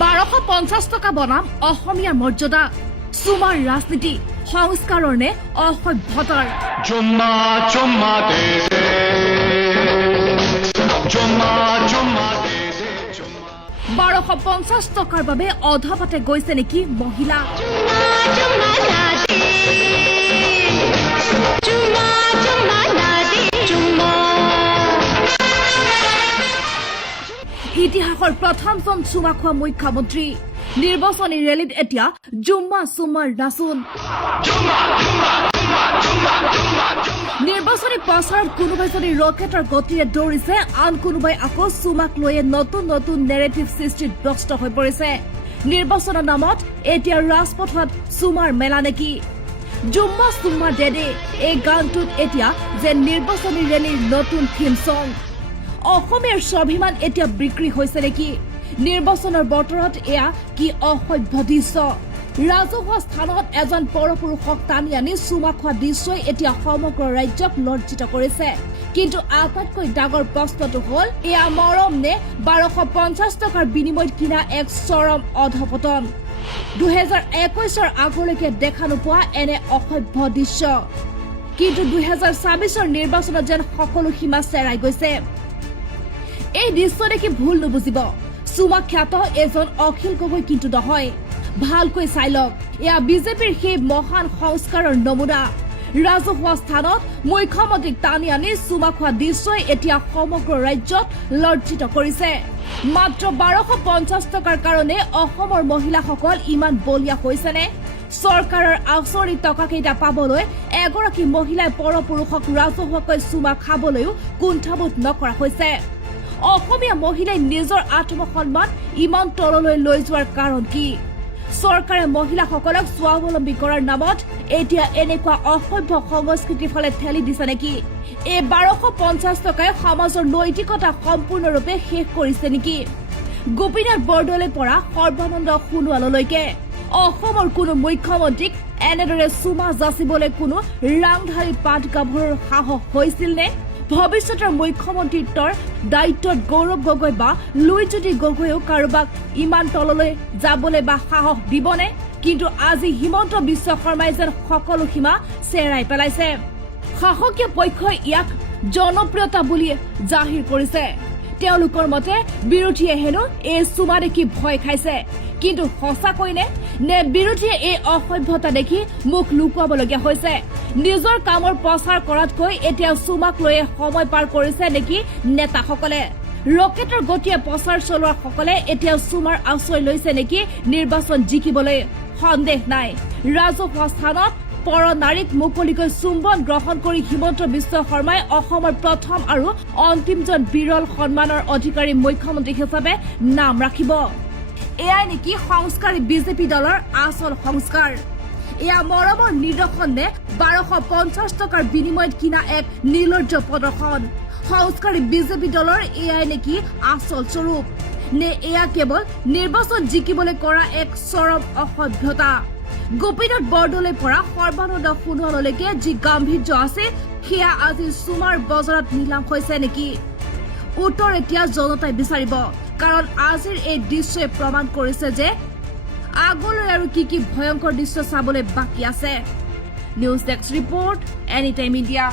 1250 টকা বনাম অসমীয়াৰ মৰ্যাদা সুমাৰ ৰাজনীতি সংস্কাৰৰ নে অসভ্যতাৰ জুম্মা জুম্মা দে দে জুম্মা জুম্মা দে দে জুম্মা 1250 টকাৰ বাবে অধাপাতে গৈছে নেকি মহিলা ইতিহাসৰ প্ৰথমজন চুমা খোৱা মুখ্যমন্ত্ৰী নিৰ্বাচনী ৰেলীত এতিয়া জুম্মা চুমাৰ নাচোন নিৰ্বাচনী প্ৰচাৰত কোনোবাই যদি ৰকেটৰ গতিৰে দৌৰিছে আন কোনোবাই আকৌ চুমাক লৈয়ে নতুন নতুন নেৰেটিভ সৃষ্টিত ব্যস্ত হৈ পৰিছে নিৰ্বাচনৰ নামত এতিয়া ৰাজপথত চুমাৰ মেলা নেকি জুম্মা চুম্মা দেদে এই গানটোত এতিয়া যে নিৰ্বাচনী ৰেলীৰ নতুন থিম সং অসমীয়াৰ স্বাভিমান এতিয়া বিক্ৰী হৈছে নেকি নিৰ্বাচনৰ বতৰত এয়া কি অসভ্য দৃশ্য ৰাজহুৱা স্থানত এজন পৰপুৰুষক টানি আনি চুমা খোৱা দৃশ্যই এতিয়া সমগ্ৰ ৰাজ্যক লজ্জিত কৰিছে কিন্তু আটাইতকৈ ডাঙৰ প্ৰশ্নটো হ'ল এয়া মৰম নে 1250 টকাৰ বিনিময়ত কিনা এক চৰম অধপতন 2021ৰ আগলৈকে দেখা নোপোৱা এনে অসভ্য দৃশ্য কিন্তু 2026ৰ নিৰ্বাচনত যেন সকলো সীমা চেৰাই গৈছে এই দৃশ্য দেখি ভুল নুবুজিব চুমা খ্যাত এজন অখিল গগৈ কিন্তু নহয় ভালকৈ চাই লওক এয়া বিজেপিৰ সেই মহান সংস্কাৰৰ নমুনা ৰাজহুৱা স্থানত মুখ্যমন্ত্ৰীক টানি আনি চুমা খোৱা দৃশ্যই এতিয়া সমগ্ৰ ৰাজ্যত লজ্জিত কৰিছে মাত্ৰ 1250 টকাৰ কাৰণে অসমৰ মহিলাসকল ইমান বলিয়া হৈছেনে চৰকাৰৰ আচৰি টকা কেইটা পাবলৈ এগৰাকী মহিলাই পৰপুৰুষক ৰাজহুৱাকৈ চুমা খাবলৈও কুণ্ঠাবোধ নকৰা হৈছে অসমীয়া মহিলাই নিজৰ আত্মসন্মান ইমান তললৈ লৈ যোৱাৰ কাৰণ কি চৰকাৰে মহিলাসকলক স্বাৱলম্বী কৰাৰ নামত এতিয়া এনেকুৱা অসভ্য সংস্কৃতিৰ ফালে ঠেলি দিছে নেকি এই 1250 টকাই সমাজৰ নৈতিকতা সম্পূৰ্ণৰূপে শেষ কৰিছে নেকি গোপীনাথ বৰদলৈৰ পৰা সৰ্বানন্দ সোণোৱাললৈকে অসমৰ কোনো মুখ্যমন্ত্ৰীক এনেদৰে চুমা যাচিবলৈ কোনো ৰাংধাৰী পাট গাভৰুৰ সাহস হৈছিল নে ভৱিষ্যতৰ মুখ্যমন্ত্ৰীত্বৰ দায়িত্বত গৌৰৱ গগৈ বা লুইজ্যোতি গগৈও কাৰোবাক ইমান তললৈ যাবলৈ বা সাহস দিবনে কিন্তু আজি হিমন্ত বিশ্ব শৰ্মাই যেন সকলো সীমা চেৰাই পেলাইছে শাসকীয় পক্ষই ইয়াক জনপ্ৰিয়তা বুলি জাহিৰ কৰিছে তেওঁলোকৰ মতে বিৰোধীয়ে হেনো এই চুমা দেখি ভয় খাইছে কিন্তু সঁচাকৈ নে বিৰোধীয়ে এই অসভ্যতা দেখি মুখ লুকুৱাবলগীয়া হৈছে নিজৰ কামৰ প্ৰচাৰ কৰাতকৈ এতিয়া চুমাক লৈয়ে সময় পাৰ কৰিছে নেকি নেতাসকলে ৰকেটৰ গতিয়ে প্ৰচাৰ চলোৱা সকলে এতিয়া চুমাৰ আশ্ৰয় লৈছে নেকি নিৰ্বাচন জিকিবলৈ সন্দেহ নাই ৰাজহুৱা স্থানত পৰ নাৰীক মুকলিকৈ চুম্বন গ্ৰহণ কৰি হিমন্ত বিশ্ব শৰ্মাই অসমৰ প্ৰথম আৰু অন্তিমজন বিৰল সন্মানৰ অধিকাৰী মুখ্যমন্ত্ৰী হিচাপে নাম ৰাখিব এয়াই নেকি সংস্কাৰী বিজেপি দলৰ আচল সংস্কাৰ এয়া মৰমৰ নিদৰ্শন নে 1250 টকাৰ বিনিময়ত কিনা এক নিৰ্লজ্জ প্ৰদৰ্শন সংস্কাৰী বিজেপি দলৰ এয়াই নেকি আচল স্বৰূপ নে এয়া কেৱল নিৰ্বাচন জিকিবলৈ কৰা এক চৰম অসভ্যতা গোপীনাথ বৰদলৈৰ পৰা সৰ্বানন্দ সোণোৱাললৈকে যি গাম্ভীৰ্য আছে সেয়া আজি চুমাৰ বজাৰত নিলাম হৈছে নেকি উত্তৰ এতিয়া জনতাই বিচাৰিব কাৰণ আজিৰ এই দৃশ্যই প্ৰমাণ কৰিছে যে আগলৈ আৰু কি ভয়ংকৰ দৃশ্য চাবলৈ বাকী আছে news desk report anytime India